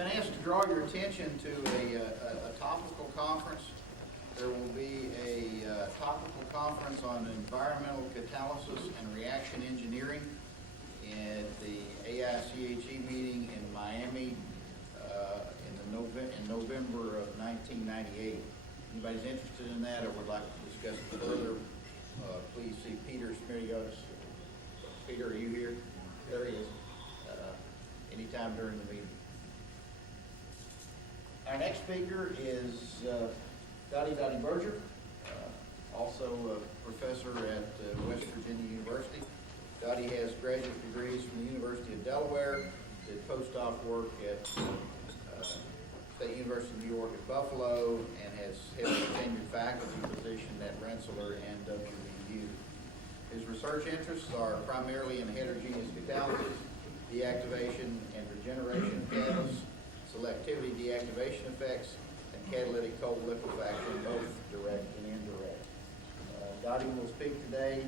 been asked to draw your attention to a topical conference. There will be a topical conference on environmental catalysis and reaction engineering at the AICHE meeting in Miami in November of 1998. Anybody's interested in that or would like to discuss it further, please see Peter Smiriotis. Peter, are you here? There he is. Anytime during the meeting. Our next speaker is Dady Dadyburjor, also a professor at West Virginia University. Dady has graduate degrees from the University of Delaware, did postdoc work at State University of New York at Buffalo, and has held a tenured faculty position at Rensselaer and WVU. His research interests are primarily in heterogeneous catalysis, deactivation and regeneration of catalysts, selectivity deactivation effects, and catalytic cold liquefaction, both direct and indirect. Dady will speak today,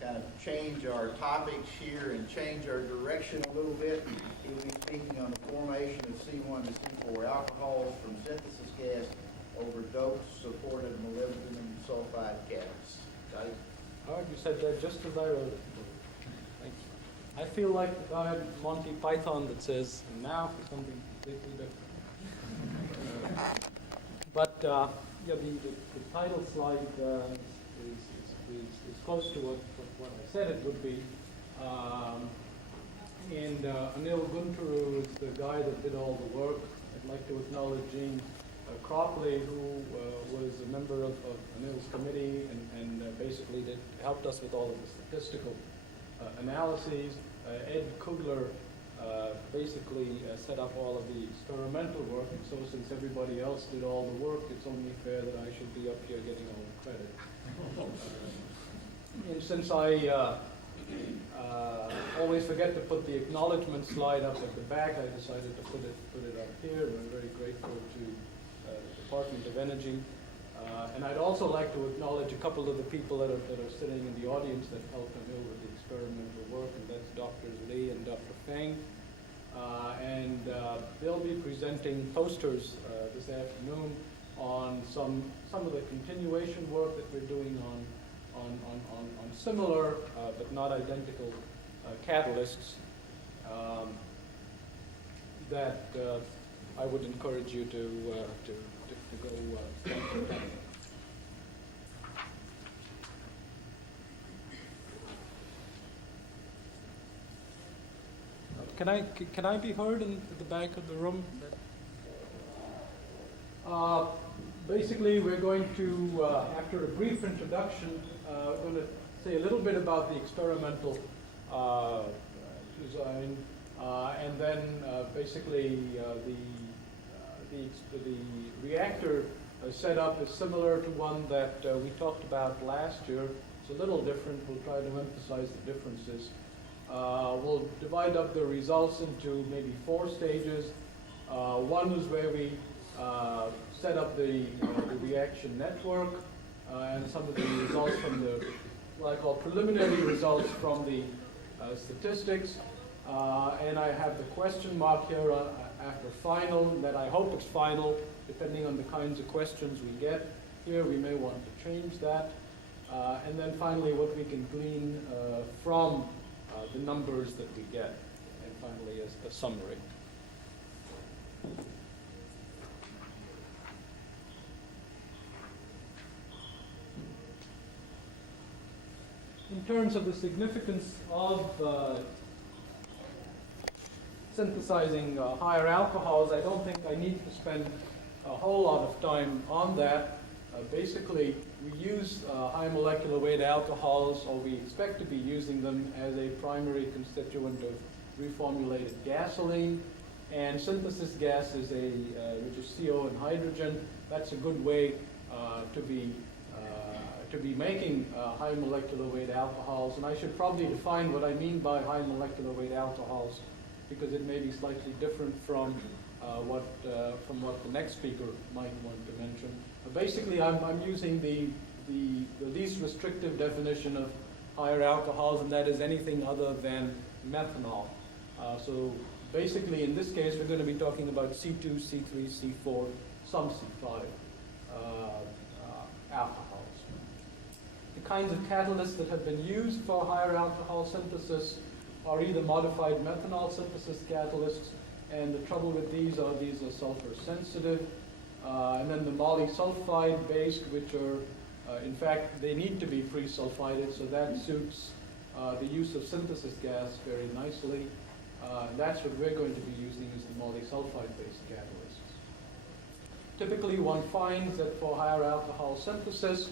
kind of change our topics here and change our direction a little bit. He will be speaking on the formation of C1-C4 alcohols from synthesis gas over dose-supported molybdenum sulfide catalysts. Dady? You said that just as I wrote it. Thank you. I feel like the guy in Monty Python that says, and now for something completely different. Yeah, the title slide is close to what I said it would be. Anil Gunturoo is the guy that did all the work. I'd like to acknowledge Gene Cropley, who was a member of Anil's committee and basically helped us with all of the statistical analyses. Ed Kugler basically set up all of the experimental work, and so since everybody else did all the work, it's only fair that I should be up here getting all the credit. And since I always forget to put the acknowledgement slide up at the back, I decided to put it up here. I'm very grateful to the Department of Energy. And I'd also like to acknowledge a couple of the people that are sitting in the audience that helped Anil with the experimental work, and that's Drs. Lee and Dr. Feng. They'll be presenting posters this afternoon on some of the continuation work that we're doing on similar but not identical catalysts that I would encourage you to go spend some time. Can I be heard in the back of the room? Basically, we're going to, after a brief introduction, we're going to say a little bit about the experimental design, and then basically the reactor setup is similar to one that we talked about last year. It's a little different. We'll try to emphasize the differences. We'll divide up the results into maybe 4 stages. One is where we set up the reaction network and some of the results from what I call preliminary results from the statistics. And I have the question mark here after final, that I hope it's final, depending on the kinds of questions we get. Here we may want to change that. And then finally what we can glean from the numbers that we get. And finally a summary. In terms of the significance of synthesizing higher alcohols, I don't think I need to spend a whole lot of time on that. Basically, we use high molecular weight alcohols, or we expect to be using them as a primary constituent of reformulated gasoline. And synthesis gas is which is CO and hydrogen. That's a good way to be making high molecular weight alcohols. And I should probably define what I mean by high molecular weight alcohols, because it may be slightly different from what the next speaker might want to mention. But basically, I'm using the least restrictive definition of higher alcohols, and that is anything other than methanol. So Basically, in this case, we're going to be talking about C2, C3, C4, some C5 alcohols. The kinds of catalysts that have been used for higher alcohol synthesis are either modified methanol synthesis catalysts, and the trouble with these are sulfur sensitive, and then the molysulfide based, which are, in fact, they need to be pre-sulfided, so that suits the use of synthesis gas very nicely. That's what we're going to be using, is the molysulfide-based catalysts. Typically, one finds that for higher alcohol synthesis,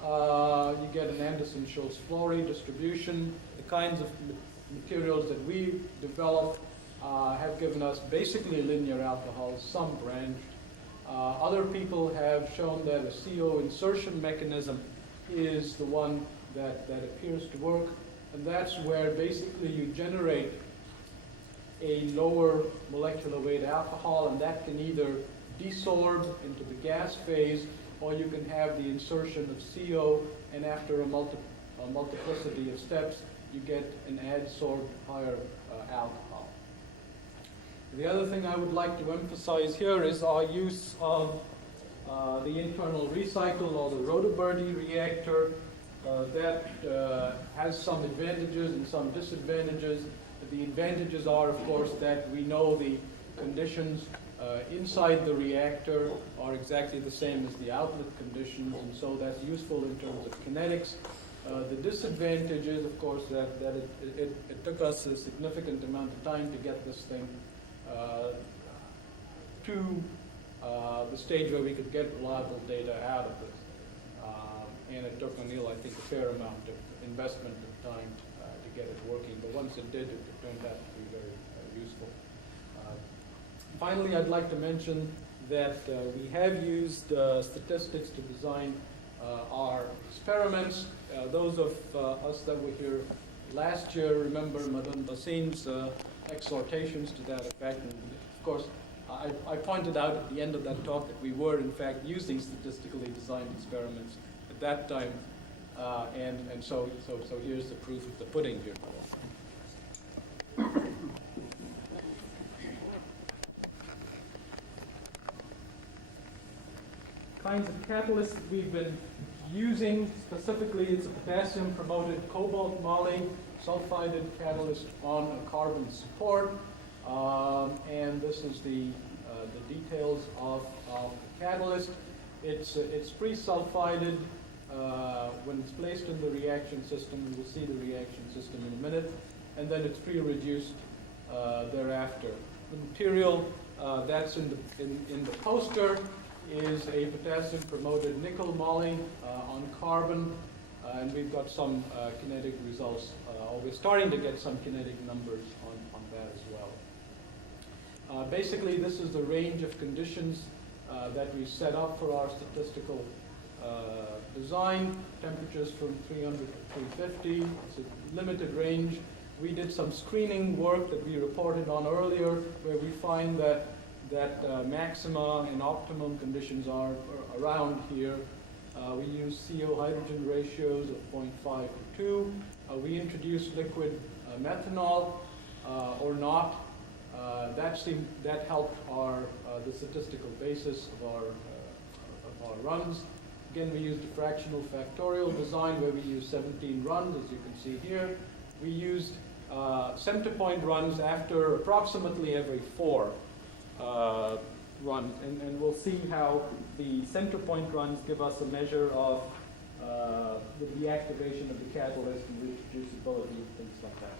you get an Anderson-Schultz-Flory distribution. The kinds of materials that we develop have given us basically linear alcohols, some branched. Other people have shown that a CO insertion mechanism is the one that appears to work, and that's where basically you generate a lower molecular weight alcohol, and that can either desorb into the gas phase, or you can have the insertion of CO, and after a multiplicity of steps, you get an adsorbed higher alcohol. The other thing I would like to emphasize here is our use of the internal recycle, or the Rotoberti reactor. That has some advantages and some disadvantages. The advantages are, of course, that we know the conditions inside the reactor are exactly the same as the outlet conditions, and so that's useful in terms of kinetics. The disadvantage is, of course, that it took us a significant amount of time to get this thing to the stage where we could get reliable data out of it. And it took O'Neill, I think, a fair amount of investment of time to get it working. But once it did, it turned out to be very useful. Finally, I'd like to mention that we have used statistics to design our experiments. Those of us that were here last year remember Madame Bassin's exhortations to that effect. And of course, I pointed out at the end of that talk that we were, in fact, using statistically designed experiments at that time. And so here's the proof of the pudding here. Kinds of catalysts that we've been using, specifically it's a potassium-promoted cobalt moly sulfided catalyst on a carbon support. And this is the details of the catalyst. It's pre-sulfided. When it's placed in the reaction system, we'll see the reaction system in a minute, and then it's pre-reduced thereafter. The material that's in the poster is a potassium-promoted nickel moly on carbon, and we've got some kinetic results, or we're starting to get some kinetic numbers on that as well. Basically, this is the range of conditions that we set up for our statistical design. Temperatures from 300 to 350. It's a limited range. We did some screening work that we reported on earlier, where we find that maxima and optimum conditions are around here. We use CO hydrogen ratios of 0.5 to 2. We introduced liquid methanol or not. That helped the statistical basis of our runs. Again, we used a fractional factorial design where we used 17 runs, as you can see here. We used center point runs after approximately every 4 runs, and we'll see how the center point runs give us a measure of the deactivation of the catalyst and reproducibility, things like that.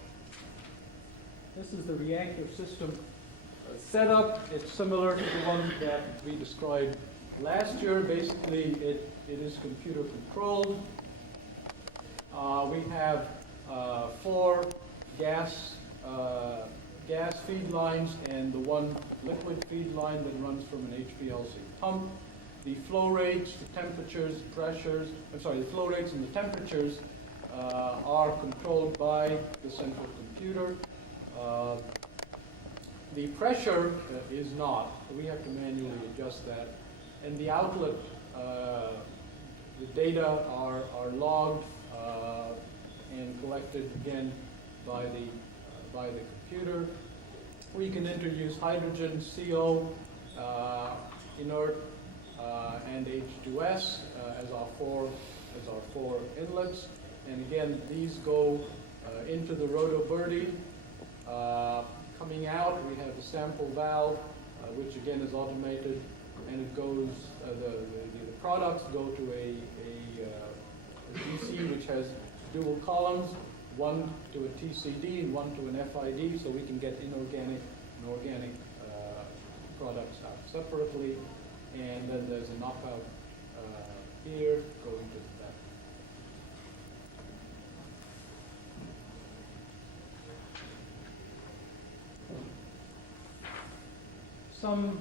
This is the reactor system setup. It's similar to the one that we described last year. Basically, it is computer controlled. We have 4 gas feed lines and the 1 liquid feed line that runs from an HPLC pump. The flow rates, the temperatures, the flow rates and the temperatures are controlled by the central computer. The pressure is not. We have to manually adjust that. And the outlet, the data are logged and collected again by the computer. We can introduce hydrogen, CO, inert, and H2S as our four inlets. And again, these go into the rotobirdie. Coming out, we have a sample valve, which again is automated, and it goes. The products go to a DC, which has dual columns, one to a TCD and one to an FID, so we can get inorganic and organic products out separately. And then there's a knockout here going to that. Some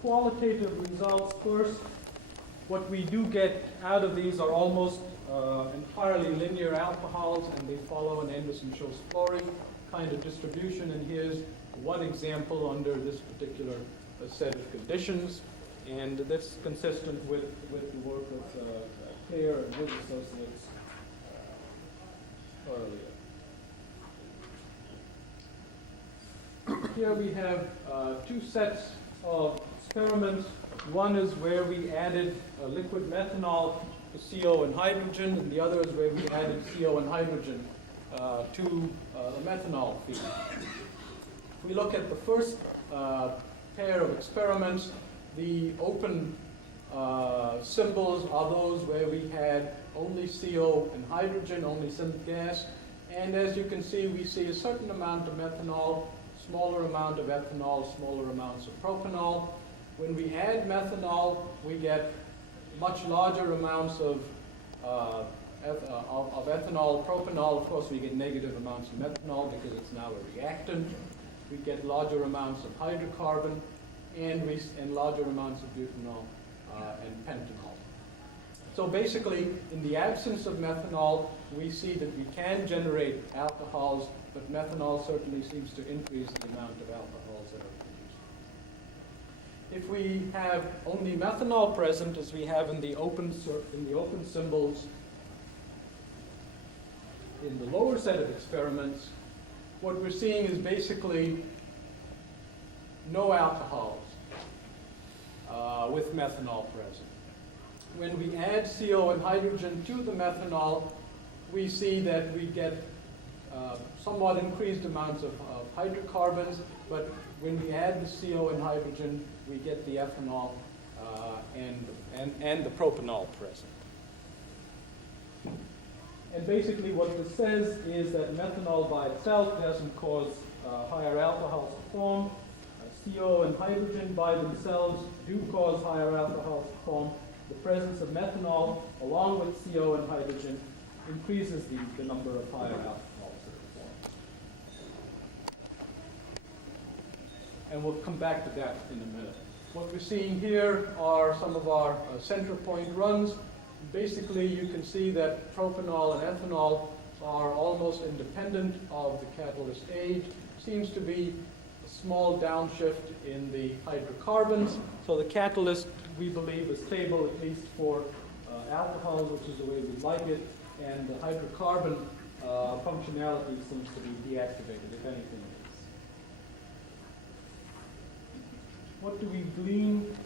qualitative results first. What we do get out of these are almost entirely linear alcohols, and they follow an Anderson-Schultz fluorine kind of distribution. And here's one example under this particular set of conditions. And that's consistent with the work of Claire and his associates earlier. Here we have two sets of experiments. One is where we added liquid methanol to CO and hydrogen, and the other is where we added CO and hydrogen to the methanol feed. If we look at the first pair of experiments, the open symbols are those where we had only CO and hydrogen, only synth gas. And as you can see, we see a certain amount of methanol, smaller amount of ethanol, smaller amounts of propanol. When we add methanol, we get much larger amounts of ethanol, propanol. Of course, we get negative amounts of methanol because it's now a reactant. We get larger amounts of hydrocarbon, and larger amounts of butanol and pentanol. So basically, in the absence of methanol, we see that we can generate alcohols, but methanol certainly seems to increase the amount of alcohols that are produced. If we have only methanol present, as we have in the open symbols in the lower set of experiments, what we're seeing is basically no alcohols with methanol present. When we add CO and hydrogen to the methanol, we see that we get somewhat increased amounts of hydrocarbons, but when we add the CO and hydrogen, we get the ethanol and the propanol present. And basically what this says is that methanol by itself doesn't cause higher alcohols to form. CO and hydrogen by themselves do cause higher alcohols to form. The presence of methanol along with CO and hydrogen increases the number of higher alcohols that are formed. And we'll come back to that in a minute. What we're seeing here are some of our center point runs. Basically, you can see that propanol and ethanol are almost independent of the catalyst age. Seems to be a small downshift in the hydrocarbons. So the catalyst, we believe, is stable, at least for alcohol, which is the way we like it, and the hydrocarbon functionality seems to be deactivated, if anything is. What do we glean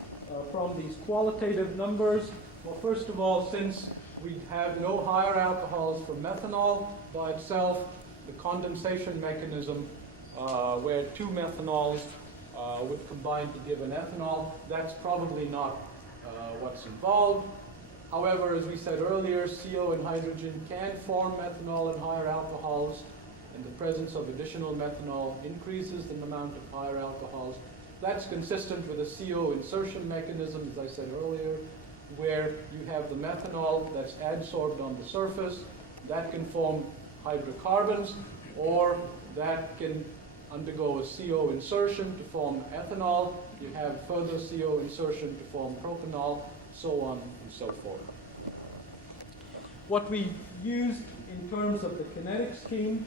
from these qualitative numbers? Well, first of all, since we have no higher alcohols for methanol by itself, the condensation mechanism where two methanols would combine to give an ethanol, that's probably not what's involved. However, as we said earlier, CO and hydrogen can form methanol and higher alcohols, and the presence of additional methanol increases the amount of higher alcohols. That's consistent with a CO insertion mechanism, as I said earlier, where you have the methanol that's adsorbed on the surface. That can form hydrocarbons, or that can undergo a CO insertion to form ethanol. You have further CO insertion to form propanol, so on and so forth. What we used in terms of the kinetic scheme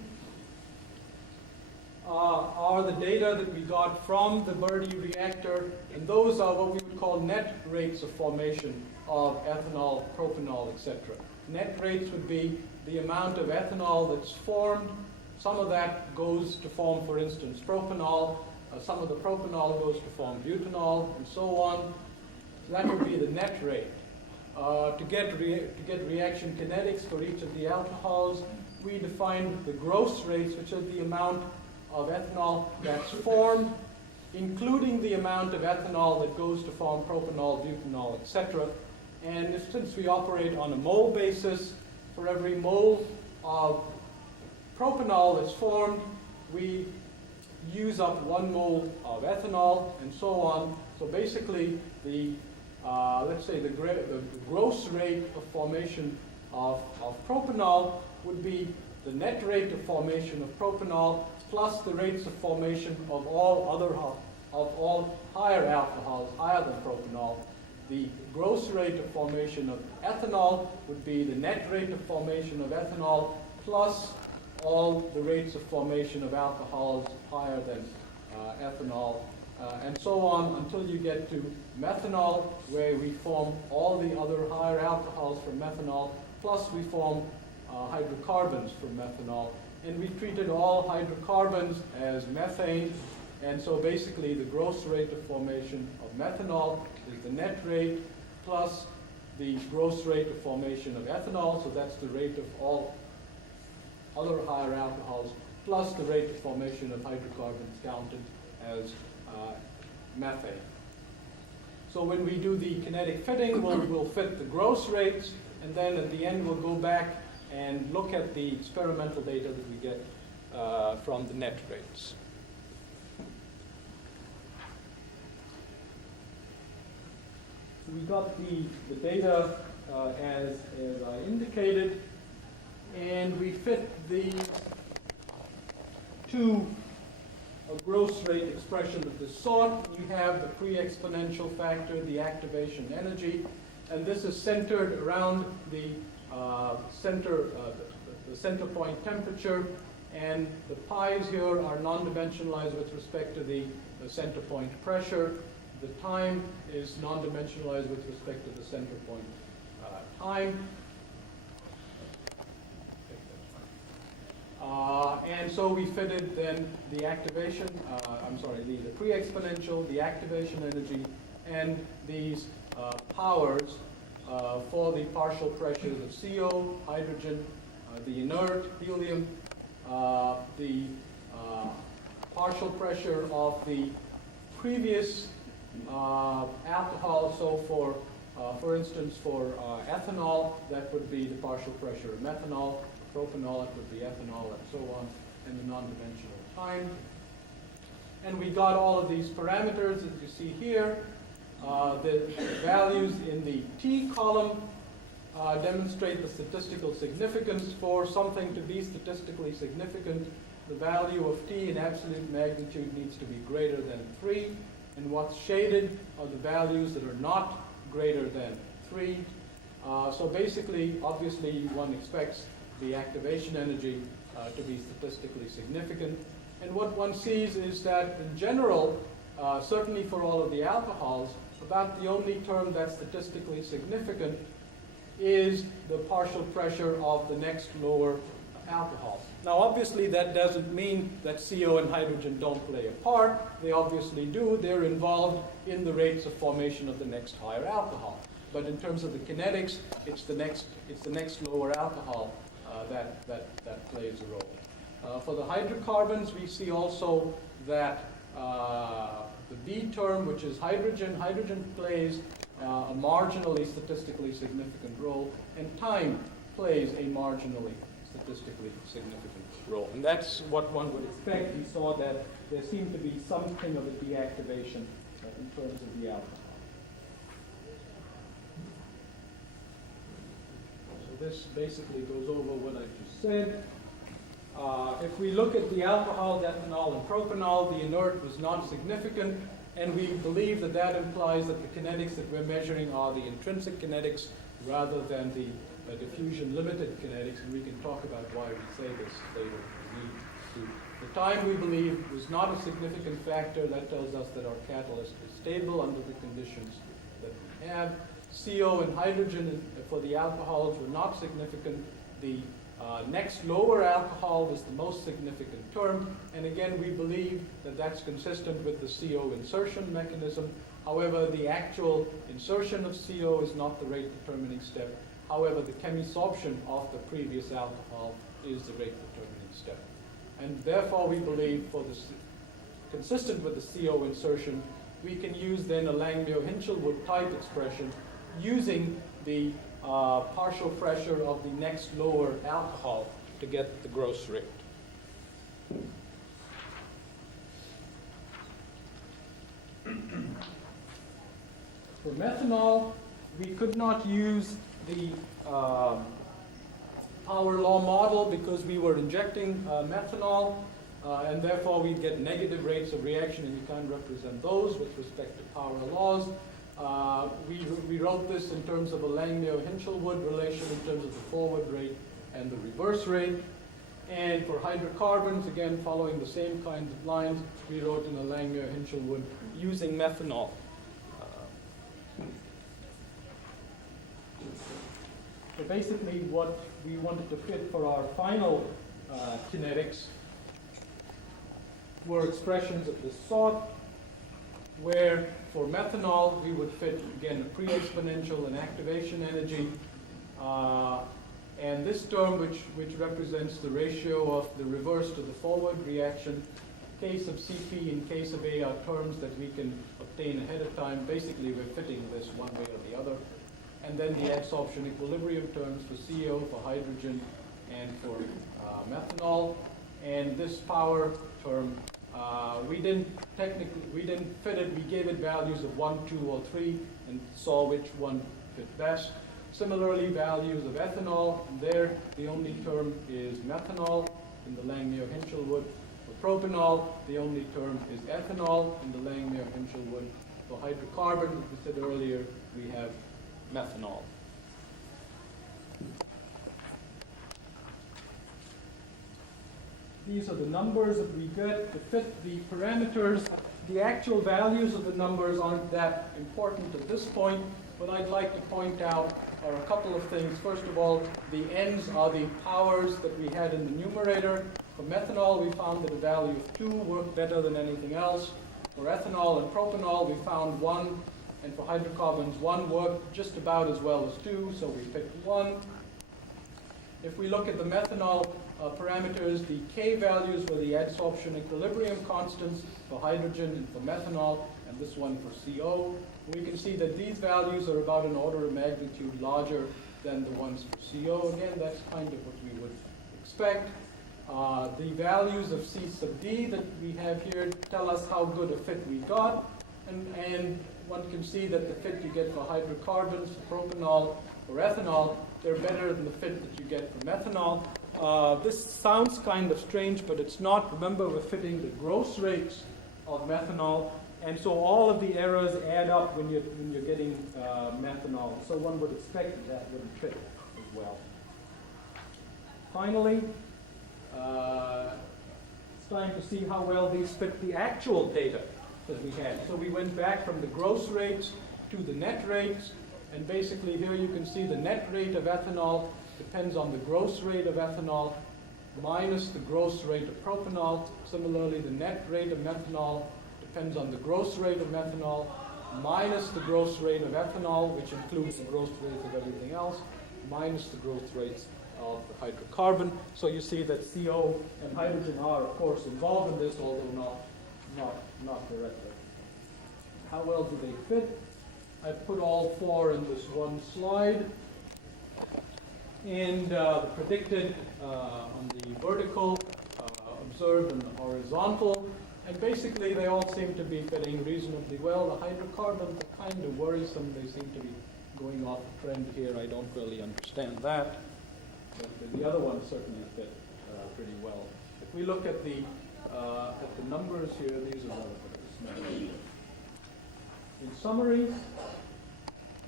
are the data that we got from the Birdie reactor, and those are what we would call net rates of formation of ethanol, propanol, etc. Net rates would be the amount of ethanol that's formed. Some of that goes to form, for instance, propanol, some of the propanol goes to form butanol, and so on. So that would be the net rate. To get reaction kinetics for each of the alcohols, we define the gross rates, which are the amount of ethanol that's formed, including the amount of ethanol that goes to form propanol, butanol, etc. And since we operate on a mole basis, for every mole of propanol that's formed, we use up 1 mole of ethanol, and so on. So basically, let's say the gross rate of formation of propanol would be the net rate of formation of propanol plus the rates of formation of all higher alcohols, higher than propanol. The gross rate of formation of ethanol would be the net rate of formation of ethanol plus all the rates of formation of alcohols higher than ethanol, and so on until you get to methanol, where we form all the other higher alcohols from methanol, plus we form hydrocarbons from methanol. And we treated all hydrocarbons as methane, and so basically the gross rate of formation of methanol is the net rate plus the gross rate of formation of ethanol, so that's the rate of all other higher alcohols, plus the rate of formation of hydrocarbons counted as methane. So when we do the kinetic fitting, we'll fit the gross rates, and then at the end we'll go back and look at the experimental data that we get from the net rates. So we got the data as I indicated, and we fit these to a gross rate expression of this sort. You have the pre-exponential factor, the activation energy, and this is centered around the center point temperature, and the pi's here are non-dimensionalized with respect to the center point pressure. The time is non-dimensionalized with respect to the center point time. And so we fitted then the activation, the pre-exponential, the activation energy, and these powers for the partial pressures of CO, hydrogen, the inert, helium, the partial pressure of the previous alcohol. So for instance, for ethanol, that would be the partial pressure of methanol. Propanol, it would be ethanol, and so on, and the non-dimensional time. And we got all of these parameters that you see here. The values in the T column demonstrate the statistical significance. For something to be statistically significant, the value of T in absolute magnitude needs to be greater than 3. And what's shaded are the values that are not greater than 3. So basically, obviously, one expects the activation energy to be statistically significant. And what one sees is that in general, certainly for all of the alcohols, about the only term that's statistically significant is the partial pressure of the next lower alcohol. Now obviously that doesn't mean that CO and hydrogen don't play a part. They obviously do. They're involved in the rates of formation of the next higher alcohol. But in terms of the kinetics, it's the next lower alcohol that plays a role. For the hydrocarbons, we see also that the B term, which is hydrogen plays a marginally statistically significant role, and time plays a marginally statistically significant role. And that's what one would expect. We saw that there seemed to be something of a deactivation in terms of the alcohol. This basically goes over what I just said. If we look at the alcohols, ethanol and propanol, the inert was not significant, and we believe that that implies that the kinetics that we're measuring are the intrinsic kinetics rather than the diffusion-limited kinetics, and we can talk about why we say this later. The time, we believe, was not a significant factor. That tells us that our catalyst is stable under the conditions that we have. CO and hydrogen for the alcohols were not significant. The Next lower alcohol is the most significant term, and again, we believe that that's consistent with the CO insertion mechanism. However, the actual insertion of CO is not the rate determining step. However, the chemisorption of the previous alcohol is the rate determining step. And therefore, we believe consistent with the CO insertion, we can use then a Langmuir-Hinchelwood type expression using the partial pressure of the next lower alcohol to get the gross rate. For methanol, we could not use the power law model because we were injecting methanol, and therefore we'd get negative rates of reaction, and you can't represent those with respect to power laws. We wrote this in terms of a Langmuir-Hinchelwood relation in terms of the forward rate and the reverse rate. And for hydrocarbons, again, following the same kinds of lines, we wrote in a Langmuir-Hinchelwood using methanol. So basically what we wanted to fit for our final kinetics were expressions of this sort, where for methanol we would fit, again, a pre-exponential and activation energy, and this term which represents the ratio of the reverse to the forward reaction. In case of CP, in case of A, are terms that we can obtain ahead of time. Basically, we're fitting this one way or the other. And then the adsorption equilibrium terms for CO, for hydrogen, and for methanol. And this power term, we didn't fit it. We gave it values of 1, 2, or 3, and saw which one fit best. Similarly, values of ethanol, there the only term is methanol in the Langmuir-Hinchelwood. For propanol, the only term is ethanol in the Langmuir-Hinchelwood. For hydrocarbon, as we said earlier, we have methanol. These are the numbers that we get to fit the parameters. The actual values of the numbers aren't that important at this point. What I'd like to point out are a couple of things. First of all, the n's are the powers that we had in the numerator. For methanol, we found that a value of 2 worked better than anything else. For ethanol and propanol, we found 1. And for hydrocarbons, 1 worked just about as well as 2, so we picked 1. If we look at the methanol parameters, the K values were the adsorption equilibrium constants for hydrogen and for methanol, and this one for CO. We can see that these values are about an order of magnitude larger than the ones for CO. Again, that's kind of what we would expect. The values of C sub D that we have here tell us how good a fit we got, and one can see that the fit you get for hydrocarbons, for propanol, or ethanol, they're better than the fit that you get for methanol. This sounds kind of strange, but it's not. Remember, we're fitting the gross rates of methanol, and so all of the errors add up when you're getting methanol. So one would expect that wouldn't fit as well. Finally, it's time to see how well these fit the actual data that we had. So we went back from the gross rates to the net rates, and basically here you can see the net rate of ethanol depends on the gross rate of ethanol minus the gross rate of propanol. Similarly, the net rate of methanol depends on the gross rate of methanol minus the gross rate of ethanol, which includes the gross rate of everything else, minus the gross rates of the hydrocarbon. So you see that CO and hydrogen are, of course, involved in this, although not directly. How well do they fit? I put all 4 in this one slide. And the predicted on the vertical, observed on the horizontal, and basically they all seem to be fitting reasonably well. The hydrocarbons are kind of worrisome. They seem to be going off the trend here. I don't really understand that. But the other ones certainly fit pretty well. If we look at the numbers here, these are relatively small. In summary,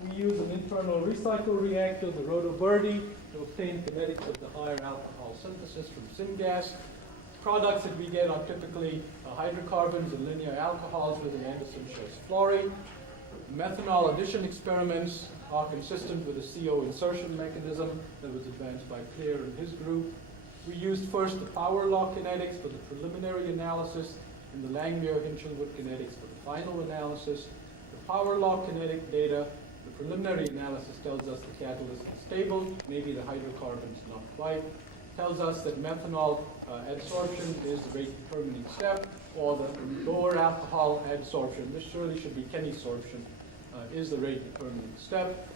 we use an internal recycle reactor, the Roto-Verdi, to obtain kinetics of the higher alcohol synthesis from syngas. Products that we get are typically hydrocarbons and linear alcohols with an Anderson-Schiff fluorine. Methanol addition experiments are consistent with the CO insertion mechanism that was advanced by Claire and his group. We used first the power law kinetics for the preliminary analysis and the Langmuir-Hinchelwood kinetics for the final analysis. The power law kinetic data, the preliminary analysis tells us the catalyst is stable, maybe the hydrocarbons not quite. Tells us that methanol adsorption is the rate determining step, or the lower alcohol adsorption, this surely should be chemisorption, is the rate determining step.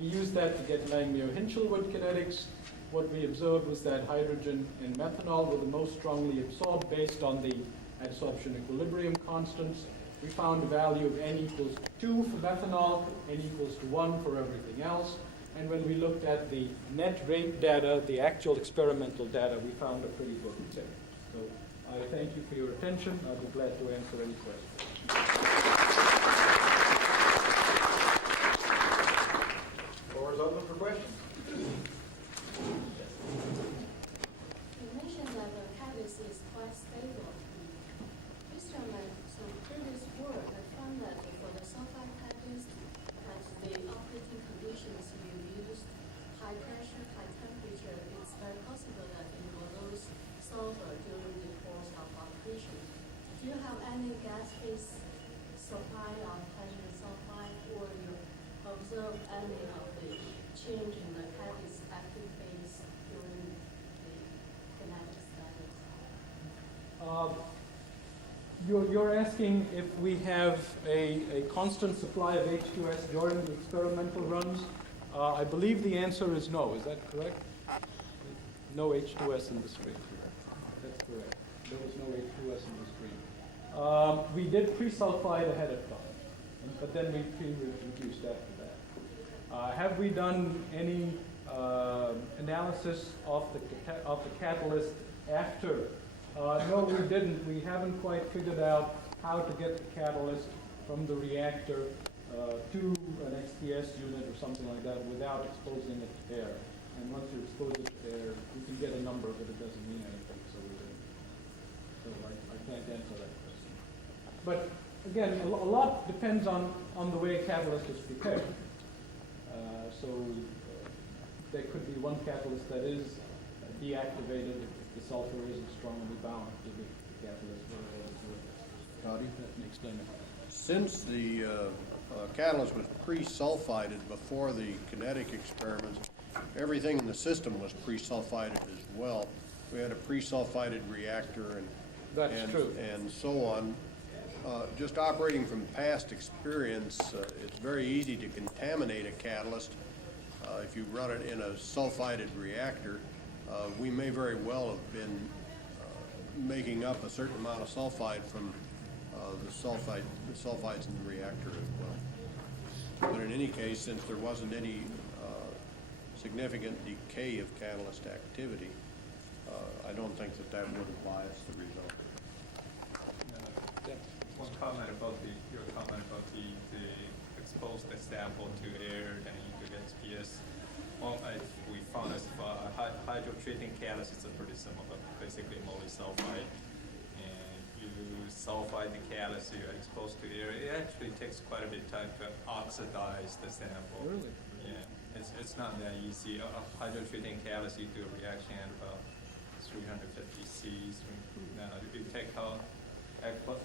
We used that to get Langmuir-Hinchelwood kinetics. What we observed was that hydrogen and methanol were the most strongly absorbed based on the adsorption equilibrium constants. We found a value of n equals 2 for methanol, n equals to 1 for everything else. And when we looked at the net rate data, the actual experimental data, we found a pretty good tip. So I thank you for your attention. I'll be glad to answer any questions. Floor is open for questions. You mentioned that the catalyst is quite stable. Based on some previous work, I found that for the sulfide catalyst, at the operating conditions you used, high pressure, high temperature, it's very possible that you will lose sulfur during the course of operation. Do you have any gas phase supply of hydrogen sulfide, or you observe any of the change in the catalyst active phase during the kinetic studies? You're asking if we have a constant supply of H2S during the experimental runs? I believe the answer is no. Is that correct? No H2S in the stream. That's correct. There was no H2S in the stream. We did pre-sulfide ahead of time, but then we pre-reduced after that. Have we done any analysis of the catalyst after? No, we didn't. We haven't quite figured out how to get the catalyst from the reactor to an XPS unit or something like that without exposing it to air. And once you expose it to air, you can get a number, but it doesn't mean anything. So we didn't. So I can't answer that question. But again, a lot depends on the way a catalyst is prepared. There could be one catalyst that is deactivated if the sulfur isn't strongly bound to the catalyst. Dady? Let me explain it. Since the catalyst was pre-sulfided before the kinetic experiments, everything in the system was pre-sulfided as well. We had a pre-sulfided reactor That's true. and so on. Just operating from past experience, it's very easy to contaminate a catalyst. If you run it in a sulfided reactor, we may very well have been making up a certain amount of sulfide from the sulfides in the reactor as well. But in any case, since there wasn't any significant decay of catalyst activity, I don't think that would have biased the result. One comment about your comment about the expose the sample to air and into XPS. Well, we found as hydrotreating catalysts are pretty similar, basically molysulfide. And you sulfide the catalyst, you're exposed to air. It actually takes quite a bit of time to oxidize the sample. Really? Yeah, it's not that easy. Hydrotreating catalyst, you do a reaction at about 350 Cs. Now, if you take out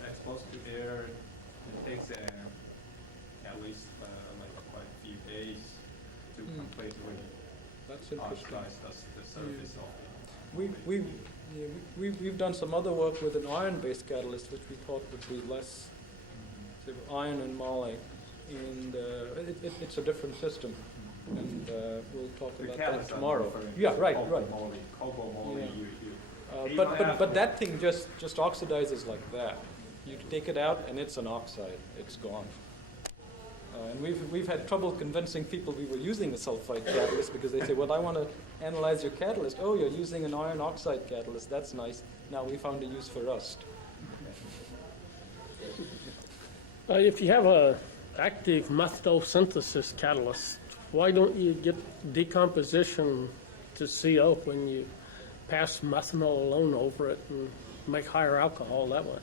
exposed to air, it takes at least like quite a few days to completely That's interesting. oxidize the surface of We've done some other work with an iron-based catalyst, which we thought would be less iron and moly, and it's a different system, and we'll talk the about catalyst that tomorrow. Yeah, right. Cobalt-moly, Yeah. But that thing just oxidizes like that. You take it out, and it's an oxide. It's gone. And we've had trouble convincing people we were using a sulfide catalyst because they say, well, I want to analyze your catalyst. Oh, you're using an iron oxide catalyst. That's nice. Now we found a use for rust. If you have a active methanol synthesis catalyst, why don't you get decomposition to CO when you pass methanol alone over it and make higher alcohol that way?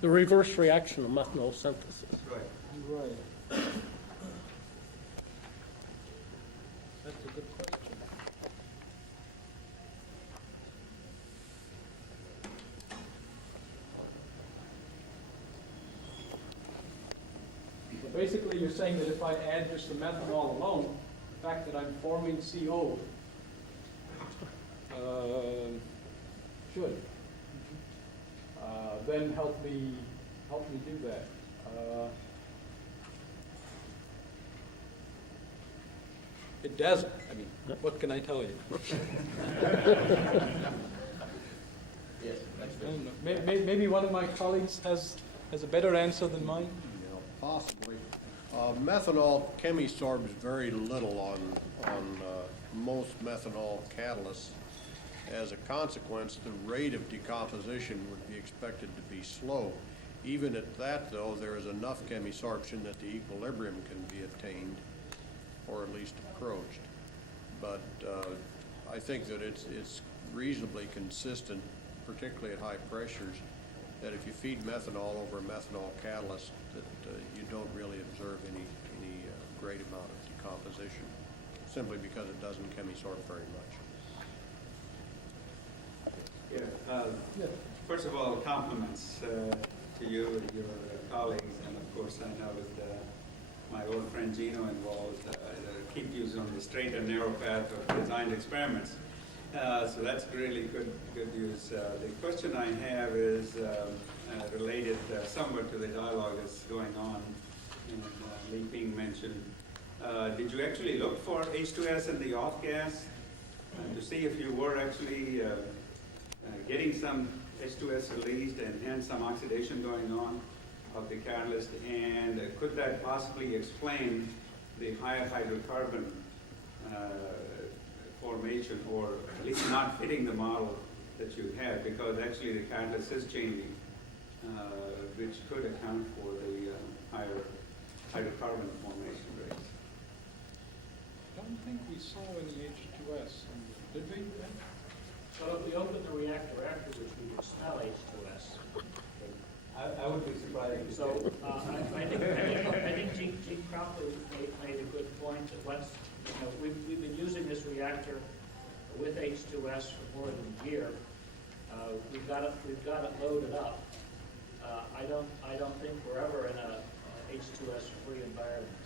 the reverse reaction of methanol synthesis. Right. Right. That's a good question. So basically, you're saying that if I add just the methanol alone, the fact that I'm forming CO should then help me do that. It doesn't. I mean, what can I tell you? Yes, next I question. don't know. Maybe one of my colleagues has a better answer than mine. You know, possibly. Methanol chemisorbs very little on most methanol catalysts. As a consequence, the rate of decomposition would be expected to be slow. Even at that, though, there is enough chemisorption that the equilibrium can be attained, or at least approached. But I think that it's reasonably consistent, particularly at high pressures, that if you feed methanol over a methanol catalyst, that you don't really observe any great amount of decomposition, simply because it doesn't chemisorb very much. Yeah. First of all, compliments to you and your colleagues, and of course I know with my old friend Gino involved, keep you on the straight and narrow path of designed experiments. So that's really good news. The question I have is related somewhat to the dialogue that's going on, and Lee Ping mentioned. Did you actually look for H2S in the off gas to see if you were actually getting some H2S released and hence some oxidation going on of the catalyst, and could that possibly explain the higher hydrocarbon formation, or at least not fitting the model that you had, because actually the catalyst is changing, which could account for the higher hydrocarbon formation rates. I don't think we saw any H2S. Did we? So if we open the reactor afterwards, we would smell H2S. I would be surprised if you So did. I think Gene Cropper made a good point that once, we've been using this reactor with H2S for more than a year. We've got it loaded up. I don't think we're ever in a H2S free environment.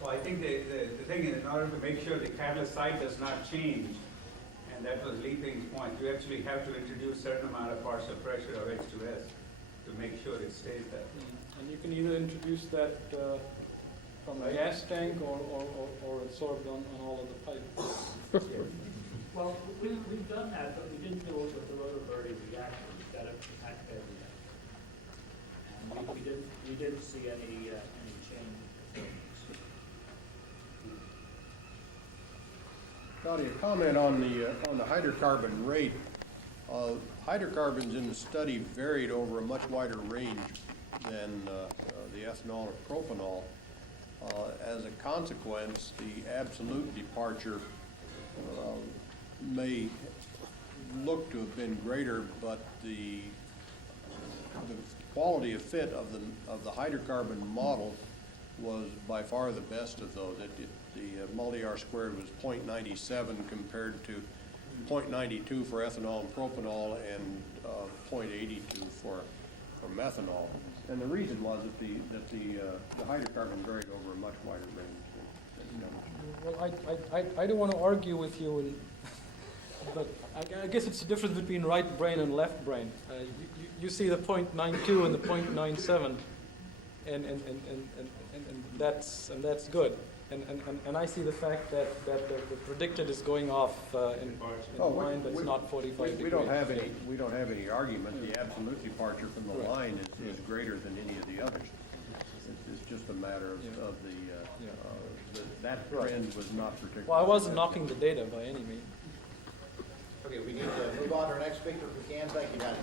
Well, I think the thing is, in order to make sure the catalyst site does not change, and that was Lee Ping's point, you actually have to introduce a certain amount of partial pressure of H2S to make sure it stays that way. And you can either introduce that from a gas tank or absorbed on all of the pipes. Well, we've done that, but we didn't do it with the rotor-Verdi reactor. We've got it packed everything. And we didn't see any change. Dady, a comment on the hydrocarbon rate. Hydrocarbons in the study varied over a much wider range than the ethanol or propanol. As a consequence, the absolute departure may look to have been greater, but the quality of fit of the hydrocarbon model was by far the best of those. The multi-R squared was 0.97 compared to 0.92 for ethanol and propanol, and 0.82 for methanol. And the reason was that the hydrocarbon varied over a much wider range. Well, I don't want to argue with you, but I guess it's the difference between right brain and left brain. You see the 0.92 and the 0.97, and that's good. And I see the fact that the predicted is going off in a line that's not 45 degrees. We don't have any argument. The absolute departure from the line is greater than any of the others. It's just a matter of that trend was not particularly. Well, I wasn't knocking the data by any means. Okay, we need to move on to our next speaker if we can. Thank you, Dady.